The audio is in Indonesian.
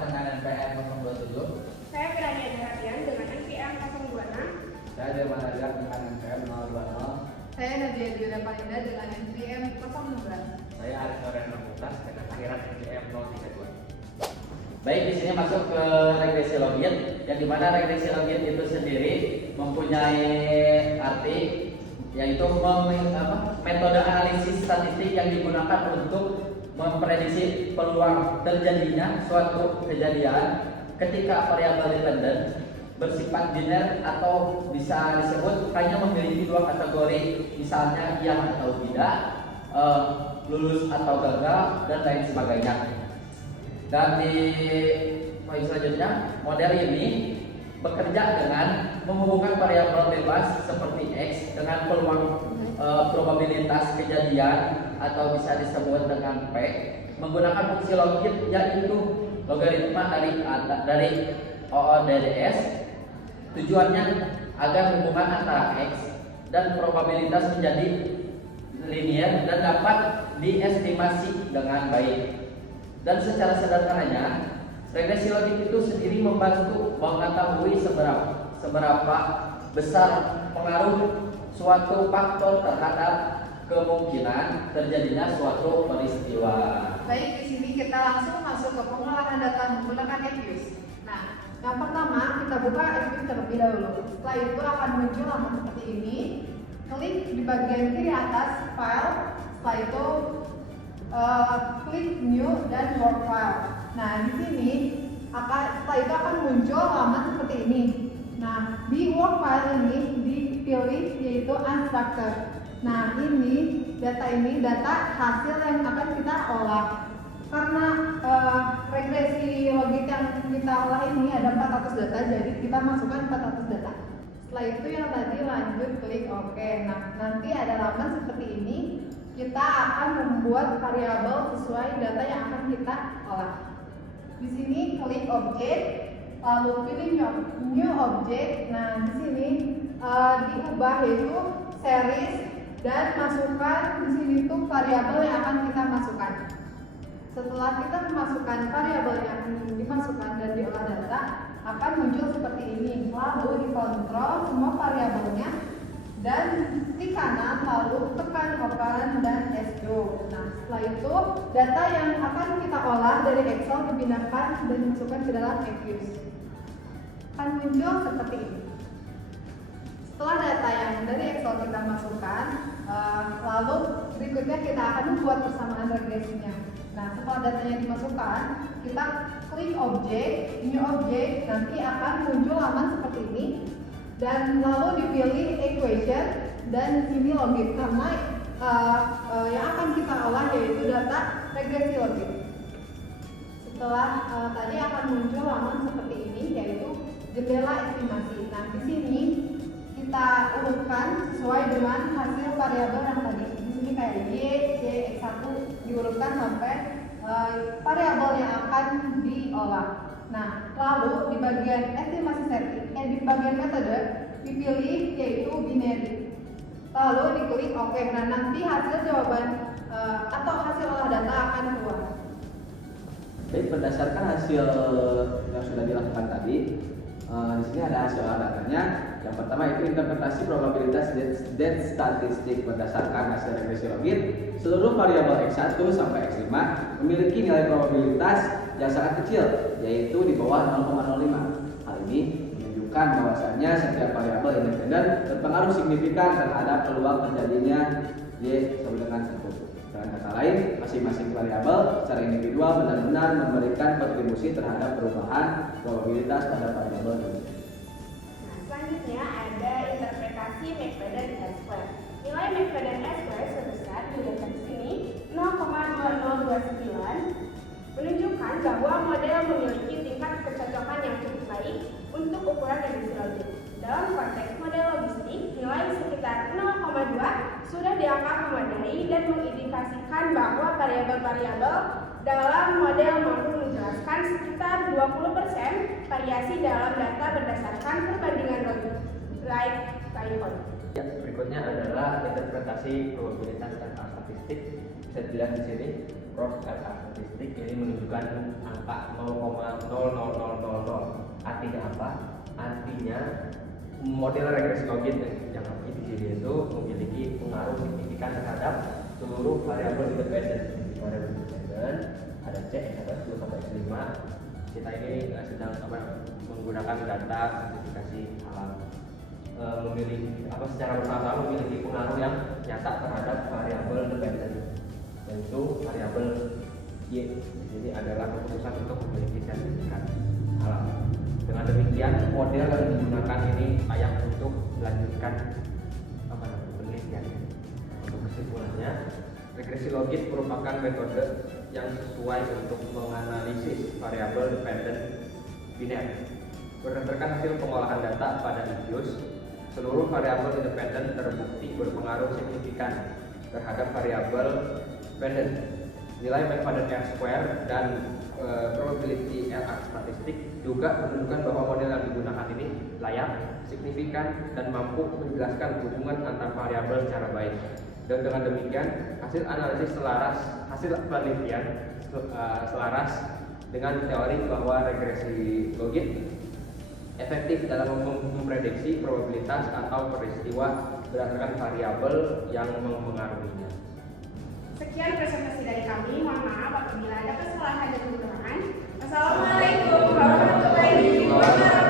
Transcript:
dengan NPM 027. Saya Gradia Daratian dengan NPM 026. Saya Derman Adrian dengan NPM 020. Saya Nadia Dira Palinda dengan NPM 016. Saya Arif Noren Putra dengan akhiran NPM 032. Baik, di sini masuk ke regresi logit, yang dimana regresi logit itu sendiri mempunyai arti yaitu metode analisis statistik yang digunakan untuk memprediksi peluang terjadinya suatu kejadian ketika variabel dependen bersifat biner atau bisa disebut hanya memiliki dua kategori, misalnya iya atau tidak, lulus atau gagal, dan lain sebagainya. Dan di poin selanjutnya, model ini bekerja dengan menghubungkan variabel bebas seperti X dengan peluang probabilitas kejadian atau bisa disebut dengan P menggunakan fungsi logit yaitu logaritma dari OODDS. Tujuannya agar hubungan antara X dan probabilitas menjadi linier dan dapat diestimasi dengan baik. Dan secara sederhananya, regresi logik itu sendiri membantu mengetahui seberapa besar pengaruh suatu faktor terhadap kemungkinan terjadinya suatu peristiwa. Baik, di sini kita langsung masuk ke pengolahan data menggunakan Fuse. Nah, yang pertama kita buka Fuse terlebih dahulu. Setelah itu akan muncul halaman seperti ini. Klik di bagian kiri atas file. Setelah itu klik new dan work file. Nah, di sini setelah itu akan muncul halaman seperti ini. Nah, di work file ini dipilih yaitu unstructured. Nah, ini data hasil yang akan kita olah. Karena regresi logik yang kita olah ini ada 400 data, jadi kita masukkan 400 data. Setelah itu yang tadi lanjut klik OK. Nah, nanti ada halaman seperti ini. Kita akan membuat variabel sesuai data yang akan kita olah. Di sini klik object, lalu pilih new object. Nah, di sini diubah yaitu series dan masukkan di sini tuh variabel yang akan kita masukkan. Setelah kita memasukkan variabel yang dimasukkan dan diolah data, akan muncul seperti ini. Lalu dikontrol semua variabelnya dan di kanan lalu tekan open dan S2. Nah, setelah itu data yang akan kita olah dari Excel dipindahkan dan dimasukkan ke dalam Fuse. Akan muncul seperti ini. Setelah data yang dari Excel kita masukkan, lalu berikutnya kita akan membuat persamaan regresinya. Nah, setelah datanya dimasukkan, kita klik object, new object, nanti akan muncul halaman seperti ini. Dan lalu dipilih equation dan sini logik karena yang akan kita olah yaitu data regresi logik. Setelah tadi akan muncul halaman seperti ini yaitu jendela estimasi. Nah, di sini kita urutkan sesuai dengan hasil variabel yang tadi. Di sini kayak Y, X1 diurutkan sampai variabel yang akan diolah. Nah, lalu di bagian estimasi setting, di bagian metode dipilih yaitu binary. Lalu diklik OK. Nah, nanti hasil jawaban atau hasil olah data akan keluar. Baik, berdasarkan hasil yang sudah dilakukan tadi, di sini ada hasil olah datanya. Yang pertama itu interpretasi probabilitas dead statistik berdasarkan hasil regresi logit. Seluruh variabel X1 sampai X5 memiliki nilai probabilitas yang sangat kecil, yaitu di bawah 0,05. Hal ini menunjukkan bahwasannya setiap variabel independen berpengaruh signifikan terhadap peluang terjadinya Y sama dengan 1. Dengan kata lain, masing-masing variabel secara individual benar-benar memberikan kontribusi terhadap perubahan probabilitas pada variabel ini. Nah, selanjutnya ada interpretasi McFadden S-square. Nilai McFadden S-square sebesar di data sini 0,2029 menunjukkan bahwa model memiliki tingkat kecocokan yang cukup baik untuk ukuran regresi logik. Dalam konteks model logistik, nilai sekitar 0,2 sudah dianggap memadai dan mengindikasikan bahwa variabel-variabel dalam model mampu menjelaskan sekitar 20% variasi dalam data berdasarkan perbandingan logik. Ya, berikutnya adalah interpretasi probabilitas RA statistik. Bisa dilihat di sini, prof RA statistik ini menunjukkan angka 0,0 artinya model regresi logit yang di sini itu memiliki pengaruh signifikan terhadap seluruh variabel independen. Variabel independen ada C, X1, X2 sampai X5. Kita ini sedang menggunakan data klasifikasi alam, memiliki secara bersama-sama memiliki pengaruh yang nyata terhadap variabel independen, yaitu variabel Y. Di sini adalah keputusan untuk memiliki sertifikat alam. Dengan demikian, model yang digunakan ini layak untuk melanjutkan penelitian. Untuk kesimpulannya, regresi logit merupakan metode yang sesuai untuk menganalisis variabel dependen biner. Berdasarkan hasil pengolahan data pada Ipius, seluruh variabel independen terbukti berpengaruh signifikan terhadap variabel dependen. Nilai McFadden R-square dan probability R statistik juga menunjukkan bahwa model yang digunakan ini layak, signifikan, dan mampu menjelaskan hubungan antar variabel secara baik. Dan dengan demikian, hasil analisis hasil penelitian selaras dengan teori bahwa regresi logit efektif dalam memprediksi probabilitas atau peristiwa berdasarkan variabel yang mempengaruhinya. Sekian presentasi dari kami. Mohon maaf apabila ada kesalahan dan kekurangan. Wassalamualaikum warahmatullahi wabarakatuh.